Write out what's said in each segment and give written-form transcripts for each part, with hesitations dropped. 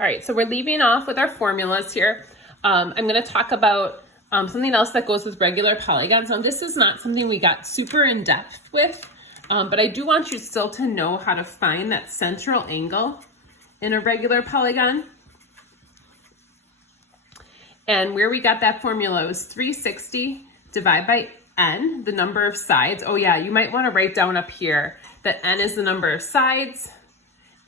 All right, so we're leaving off with our formulas here. I'm going to talk about something else that goes with regular polygons. Now, this is not something we got super in depth with, but I do want you still to know how to find that central angle in a regular polygon. And where we got that formula was 360 divided by n, the number of sides. Oh yeah, you might want to write down up here that n is the number of sides,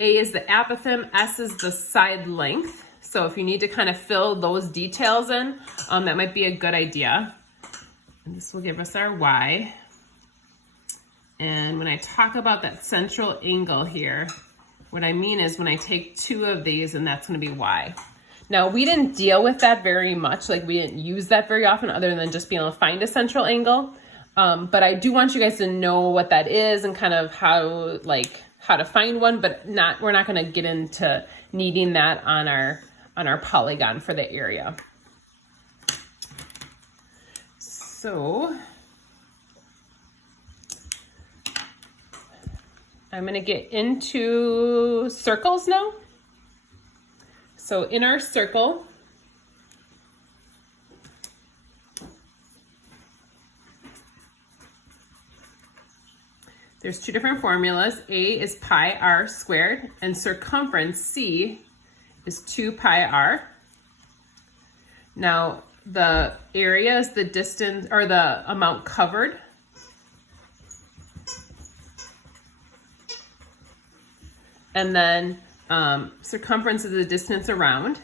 a is the apothem, s is the side length. So if you need to kind of fill those details in, that might be a good idea. And this will give us our y. And when I talk about that central angle here, what I mean is when I take two of these, and that's going to be y. Now, we didn't deal with that very much, like we didn't use that very often other than just being able to find a central angle. But I do want you guys to know what that is and kind of how to find one, but we're not going to get into needing that on our polygon for the area. So I'm going to get into circles now. So in our circle, there's two different formulas. A is pi r squared, and circumference, C, is 2 pi r. Now, the area is the distance, or the amount covered. And then circumference is the distance around.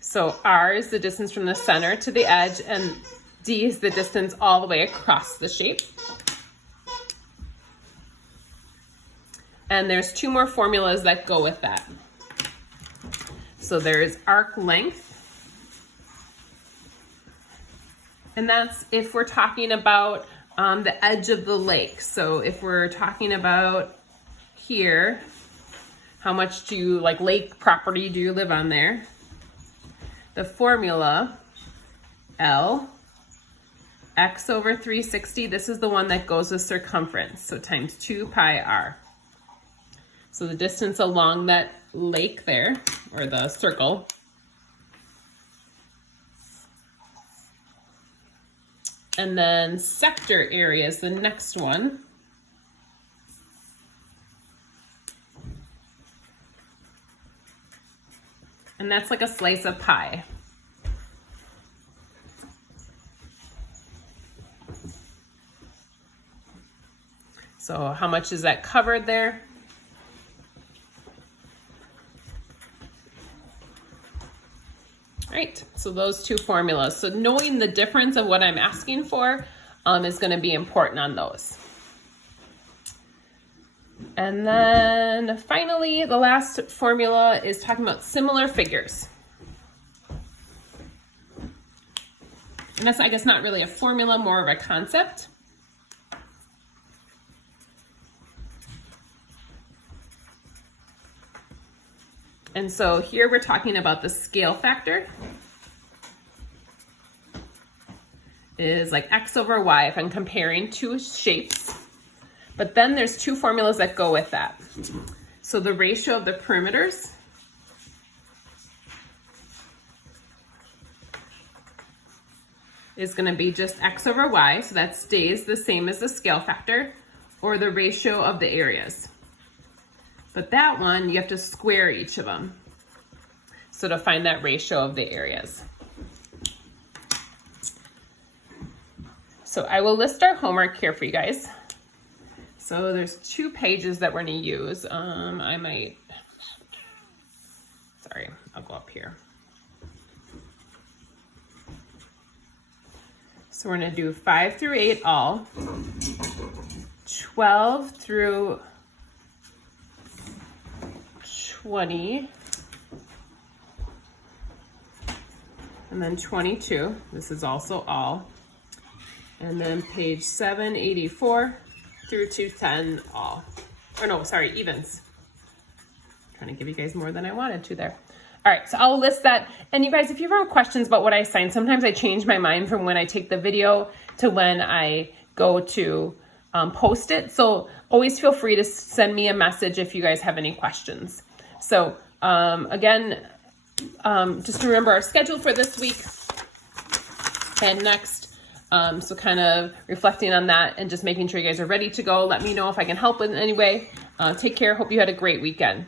So r is the distance from the center to the edge, and d is the distance all the way across the shape. And there's two more formulas that go with that. So there's arc length. And that's if we're talking about the edge of the lake. So if we're talking about here, how much do you, like lake property do you live on there? The formula, L, x over 360, this is the one that goes with circumference, so times 2 pi r. So the distance along that lake there, or the circle, and then sector area is the next one. And that's like a slice of pie. So how much is that covered there? All right, so those two formulas. So knowing the difference of what I'm asking for is going to be important on those. And then finally, the last formula is talking about similar figures. And that's, I guess, not really a formula, more of a concept. And so here we're talking about the scale factor is like x over y if I'm comparing two shapes. But then there's two formulas that go with that. So the ratio of the perimeters is going to be just x over y, so that stays the same as the scale factor, or the ratio of the areas. But that one, you have to square each of them. So to find that ratio of the areas. So I will list our homework here for you guys. So there's 2 pages that we're going to use. I'll go up here. So we're going to do 5 through 8 all, 12 through 20, and then 22. This is also all. And then page 784 through 210 all. Or no, sorry, evens. I'm trying to give you guys more than I wanted to there. All right, so I'll list that. And you guys, if you have questions about what I assigned, sometimes I change my mind from when I take the video to when I go to post it. So always feel free to send me a message if you guys have any questions. So again, just remember our schedule for this week and next. So kind of reflecting on that and just making sure you guys are ready to go. Let me know if I can help in any way. Take care. Hope you had a great weekend.